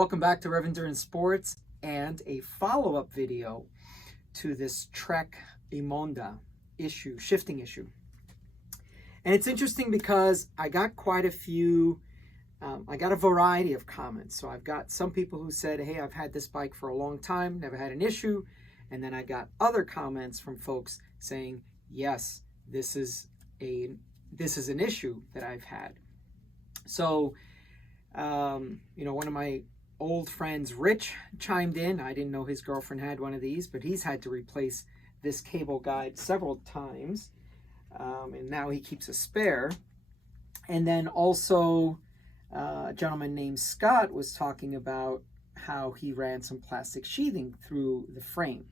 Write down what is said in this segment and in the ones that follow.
Welcome back to Rev Endurance Sports and a follow-up video to this Trek Emonda issue, shifting issue. And it's interesting because I got quite a few, I got a variety of comments. So I've got some people who said, hey, I've had this bike for a long time, never had an issue. And then I got other comments from folks saying, yes, this is an issue that I've had. So, one of my old friends, Rich, chimed in. I didn't know his girlfriend had one of these, but he's had to replace this cable guide several times. And now he keeps a spare. And then also a gentleman named Scott was talking about how he ran some plastic sheathing through the frame.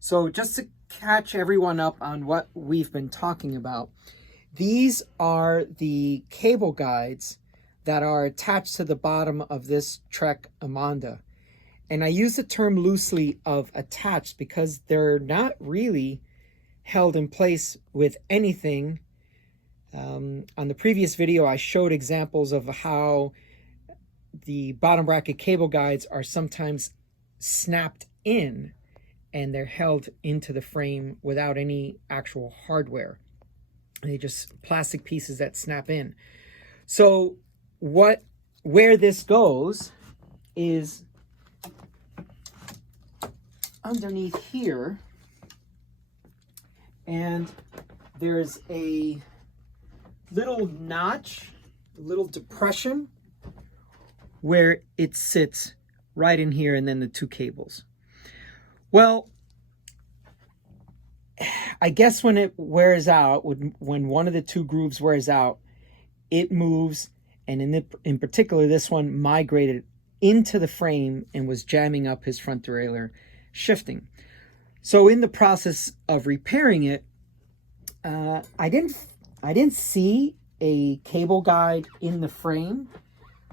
So just to catch everyone up on what we've been talking about, these are the cable guides that are attached to the bottom of this Trek Emonda. And I use the term loosely of attached because they're not really held in place with anything. On the previous video, I showed examples of how the bottom bracket cable guides are sometimes snapped in and they're held into the frame without any actual hardware. They just plastic pieces that snap in. So where this goes is underneath here, and there's a little notch, a little depression where it sits right in here, and then the two cables. Well, I guess when it wears out, when one of the two grooves wears out, it moves, and in particular, this one migrated into the frame and was jamming up his front derailleur shifting. So in the process of repairing it, I didn't see a cable guide in the frame,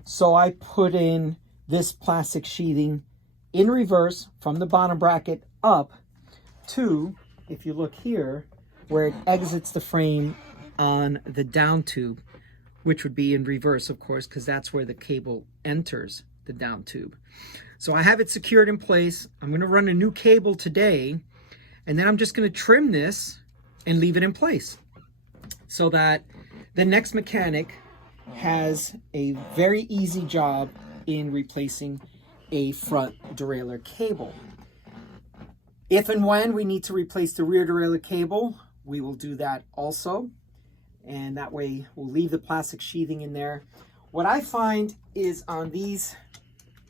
so I put in this plastic sheathing in reverse from the bottom bracket up to, if you look here, where it exits the frame on the down tube, which would be in reverse, of course, because that's where the cable enters the down tube. So I have it secured in place. I'm going to run a new cable today, and then I'm just going to trim this and leave it in place so that the next mechanic has a very easy job in replacing a front derailleur cable. If and when we need to replace the rear derailleur cable, we will do that also. And that way we'll leave the plastic sheathing in there. What I find is on these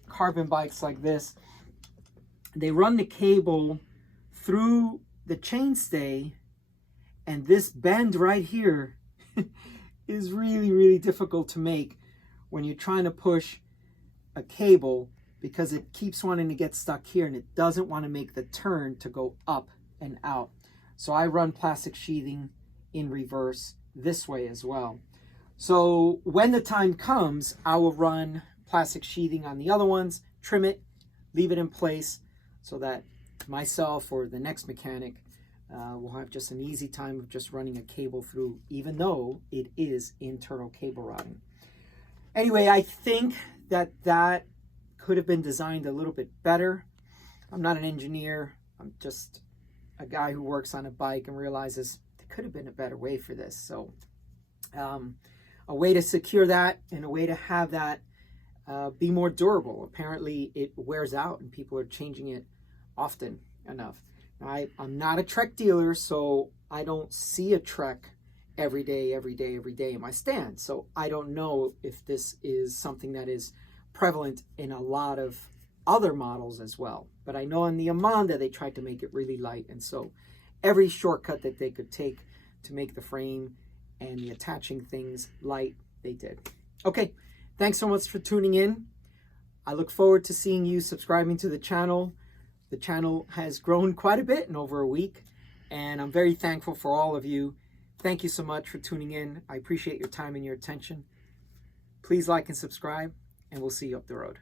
carbon bikes like this, they run the cable through the chainstay, and this bend right here is really, really difficult to make when you're trying to push a cable, because it keeps wanting to get stuck here and it doesn't want to make the turn to go up and out. So I run plastic sheathing in reverse this way as well. So when the time comes, I will run plastic sheathing on the other ones, trim it, leave it in place so that myself or the next mechanic will have just an easy time of just running a cable through, even though it is internal cable routing. Anyway, I think that could have been designed a little bit better. I'm not an engineer. I'm just a guy who works on a bike and realizes could have been a better way for this. So a way to secure that and a way to have that be more durable. Apparently it wears out and people are changing it often enough. Now, I'm not a Trek dealer, so I don't see a Trek every day in my stand. So I don't know if this is something that is prevalent in a lot of other models as well. But I know in the Emonda they tried to make it really light, and so every shortcut that they could take to make the frame and the attaching things light, they did. Okay, thanks so much for tuning in. I look forward to seeing you subscribing to the channel. The channel has grown quite a bit in over a week, and I'm very thankful for all of you. Thank you so much for tuning in. I appreciate your time and your attention. Please like and subscribe, and we'll see you up the road.